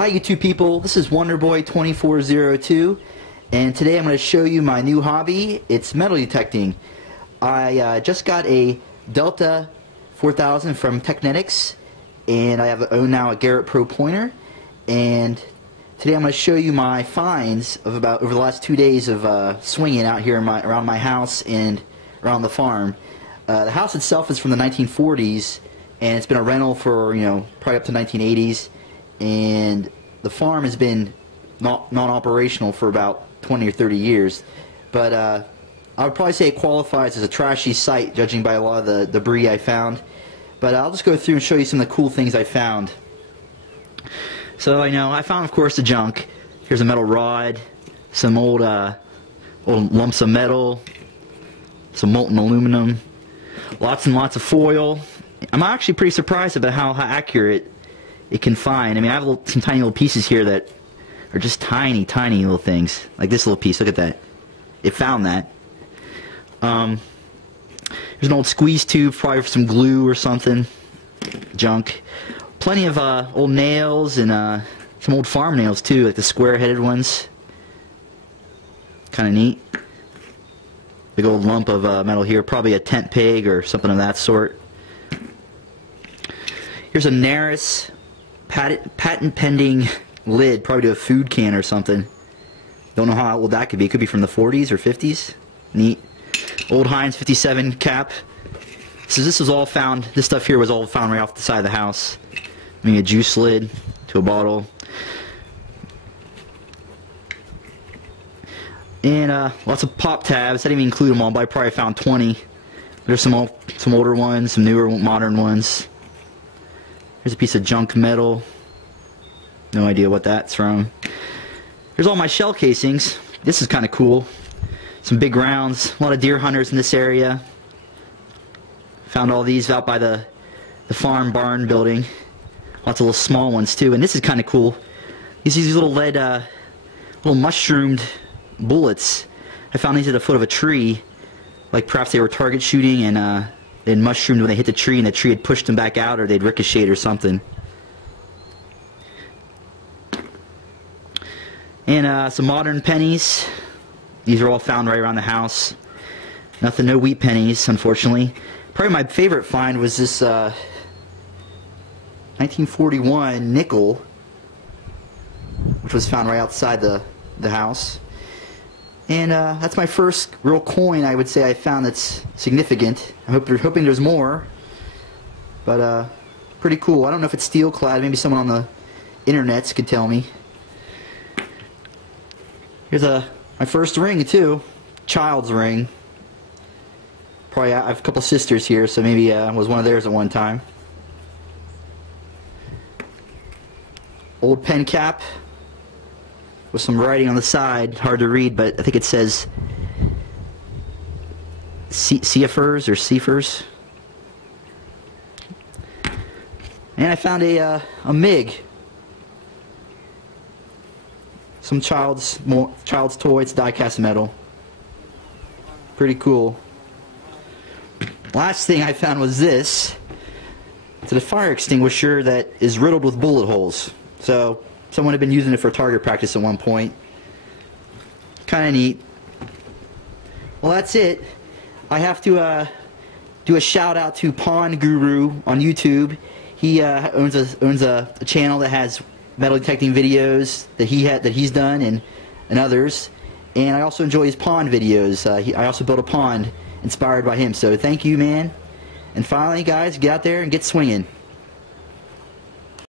Hi YouTube people, this is Wonderboy2402 and today I'm going to show you my new hobby. It's metal detecting. I just got a Delta 4000 from Teknetics and I own now a Garrett propointer, and today I'm going to show you my finds of about over the last 2 days of swinging out here around my house and around the farm. The house itself is from the 1940s and it's been a rental for probably up to 1980s. And the farm has been non-operational for about 20 or 30 years. But I would probably say it qualifies as a trashy site, judging by a lot of the debris I found. But I'll just go through and show you some of the cool things I found. So I found, of course, the junk. Here's a metal rod, some old lumps of metal, some molten aluminum, lots and lots of foil. I'm actually pretty surprised about how accurate it can find. I mean, I have some tiny little pieces here that are just tiny, tiny little things. Like this little piece, look at that. It found that. There's an old squeeze tube, probably for some glue or something. Junk. Plenty of old nails and some old farm nails too, like the square-headed ones. Kind of neat. Big old lump of metal here, probably a tent peg or something of that sort. Here's a Naris patent pending lid, probably to a food can or something. Don't know how old that could be. It could be from the 40s or 50s. Neat. Old Heinz 57 cap. So this was all found, this stuff here was all found right off the side of the house. Maybe a juice lid to a bottle. And lots of pop tabs. I didn't even include them all, but I probably found 20. There's some older ones, some newer modern ones. Here's a piece of junk metal. No idea what that's from. Here's all my shell casings. This is kind of cool. Some big rounds. A lot of deer hunters in this area. Found all these out by the farm barn building. Lots of little small ones too. And this is kind of cool. These little lead, little mushroomed bullets. I found these at the foot of a tree. Like perhaps they were target shooting and they had mushroomed when they hit the tree and the tree had pushed them back out, or they'd ricocheted or something. And some modern pennies. These are all found right around the house. Nothing, no wheat pennies, unfortunately. Probably my favorite find was this 1941 nickel, which was found right outside the house. And that's my first real coin I would say I found that's significant. I'm hoping there's more. But pretty cool. I don't know if it's steel clad. Maybe someone on the internets could tell me. Here's my first ring too. Child's ring. Probably I have a couple sisters here, so maybe was one of theirs at one time. Old pen cap with some writing on the side, hard to read, but I think it says CFers or CFers. And I found a MIG. Some child's toy. It's die-cast metal. Pretty cool. Last thing I found was this. It's a fire extinguisher that is riddled with bullet holes. So someone had been using it for target practice at one point. Kind of neat. Well, that's it. I have to do a shout out to Pondguru on YouTube. He owns a channel that has metal detecting videos that he's done and others. And I also enjoy his pond videos. I also built a pond inspired by him. So thank you, man. And finally, guys, get out there and get swinging.